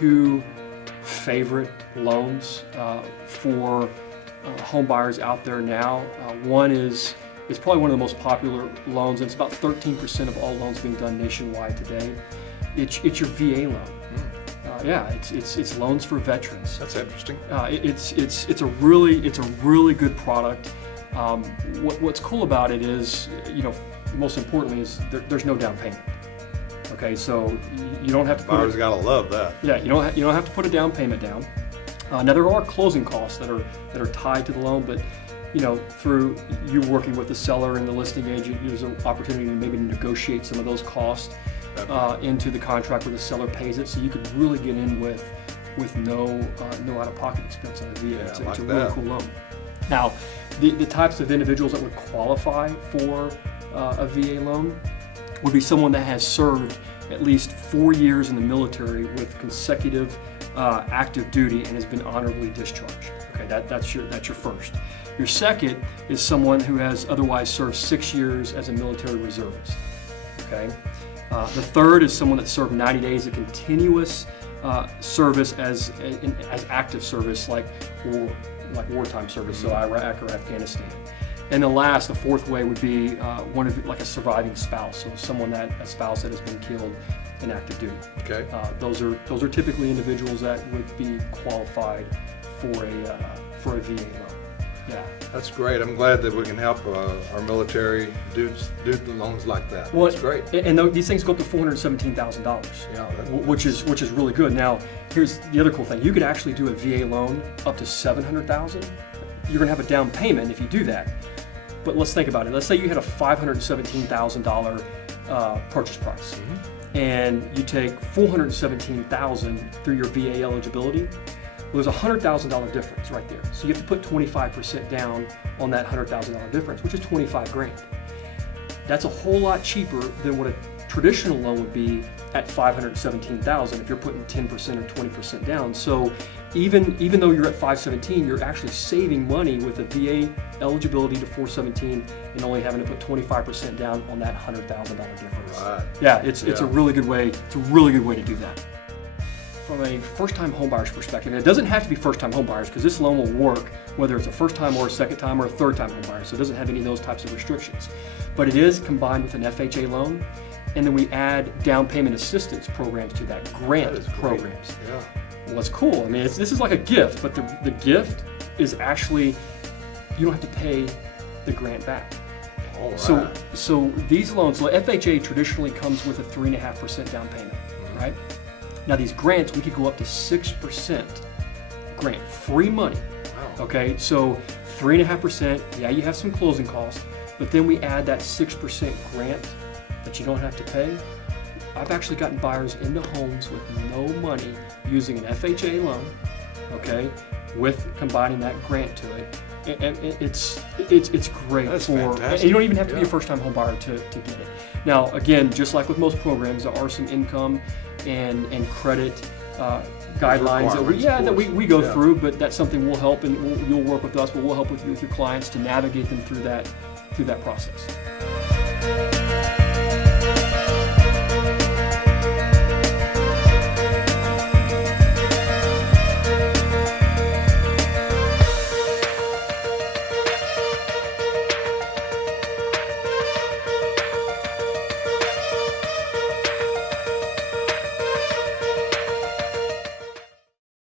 two favorite loans for home buyers out there now. One is probably one of the most popular loans, and it's about 13% of all loans being done nationwide today. It's your VA loan. Yeah, it's loans for veterans. That's interesting. It's a really good product. What's cool about it is, most importantly, is there's no down payment. Okay, so you don't have to. Buyers gotta love that. Yeah, you don't have to put a down payment down. Now there are closing costs that are tied to the loan, but through you working with the seller and the listing agent, there's an opportunity to maybe negotiate some of those costs into the contract where the seller pays it, so you could really get in with no out-of-pocket expense on a VA. It's a really cool loan. Now, the types of individuals that would qualify for a VA loan would be someone that has served at least 4 years in the military with consecutive active duty and has been honorably discharged. Okay, that's your first. Your second is someone who has otherwise served 6 years as a military reservist. Okay. The third is someone that served 90 days of continuous service as active service, like wartime service, so Iraq or Afghanistan. And the fourth way would be like a surviving spouse, so a spouse that has been killed in active duty. Okay. Those are typically individuals that would be qualified for a VA loan. Yeah. That's great. I'm glad that we can help our military do loans like that. Well, that's great. And these things go up to $417,000. Yeah, which is really good. Now, here's the other cool thing. You could actually do a VA loan up to $700,000. You're going to have a down payment if you do that. But let's think about it. Let's say you had a $517,000 purchase price, and you take $417,000 through your VA eligibility. Well, there's a $100,000 difference right there. So you have to put 25% down on that $100,000 difference, which is $25,000. That's a whole lot cheaper than what a traditional loan would be at $517,000 if you're putting 10% or 20% down. So even though you're at $517,000, you're actually saving money with a VA eligibility to $417,000 and only having to put 25% down on that $100,000 difference. Right. Yeah, it's a really good way. It's a really good way to do that. From a first-time homebuyer's perspective, and it doesn't have to be first-time homebuyers because this loan will work whether it's a first-time or a second-time or a third-time homebuyer, so it doesn't have any of those types of restrictions. But it is combined with an FHA loan, and then we add down payment assistance programs to that, grant programs. Yeah. Well, it's cool. I mean, this is like a gift, but the gift is actually, you don't have to pay the grant back. All right. So these loans, FHA traditionally comes with a 3.5% down payment, right? Now these grants, we could go up to 6% grant, free money. Wow. Okay, so 3.5%, yeah, you have some closing costs, but then we add that 6% grant that you don't have to pay. I've actually gotten buyers into homes with no money using an FHA loan, okay, with combining that grant to it. And it's great. That's for, fantastic. and you don't even have to be a first-time home buyer to get it. Now, again, just like with most programs, there are some income and credit guidelines that we go through, but that's something we'll help, and you'll work with us, but we'll help with you with your clients to navigate them through that process.